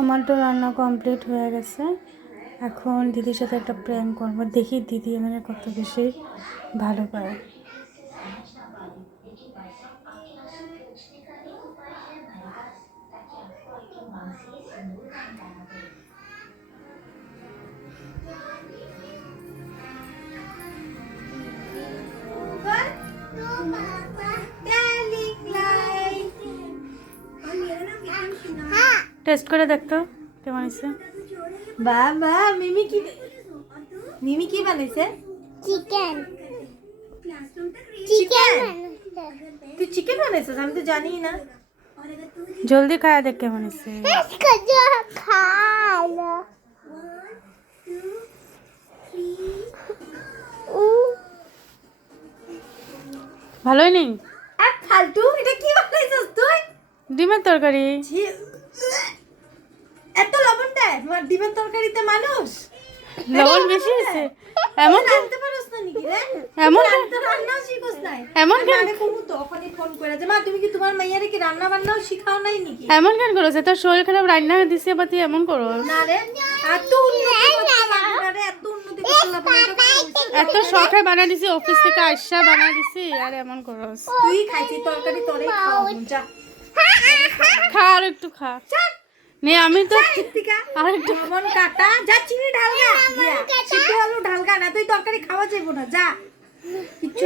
আমার তো রান্না কমপ্লিট হয়ে গেছে। এখন দিদির সাথে একটা প্র্যাঙ্ক করবো, দেখি দিদি আমাকে কত বেশি ভালো পায়। টেস্ট করে দেখতো কেমন হয়েছে। বাবা মিমি কি বানাইছে? Chicken chicken? তুই চিকেন বানাইছিস? আমি তো জানি না। জলদি খাওয়া দেখ কেমন হয়েছে। খালো ভালোই নেই। এক ফালতু, এটা কি বানাইছিস তুই? ডিমের তরকারি। ছি, এত লবণ দেয় ডিমের তরকারিতে মানুষ? লবণ বেশি হয়েছে। এমন জানতে পারোস না নাকি রে? এমন রান্না রান্নাও শিখোস নাই? এমন কেন? মানে কমু তখনই ফোন করে যে মা তুমি কি তোমার মাইয়ারে কি রান্না বান্নাও শিখাও নাই নাকি? এমন কেন করছে? তোর শরীর খারাপ, রান্না দিছে বা তুই এমন করো? না রে, এত উন্নতি করতে লাগবে না রে, এত উন্নতি করতে লাগবে না, এটা কোনো হইছে? এত শখে বানা দিছি, অফিস থেকে আইসা বানা দিছি, আর এমন করস। তুই খাইছি তরকারি তোরে খাওয়াবো যা। খা আর একটু খা। নে আমি তো কৃত্তিকা, আর একটু লবণ কাটা, যা চিনি ঢালগা, সিদ্ধ আলু ঢালগা না, তুই তরকারি খাওয়া যাইবো না, যা। কিচ্ছু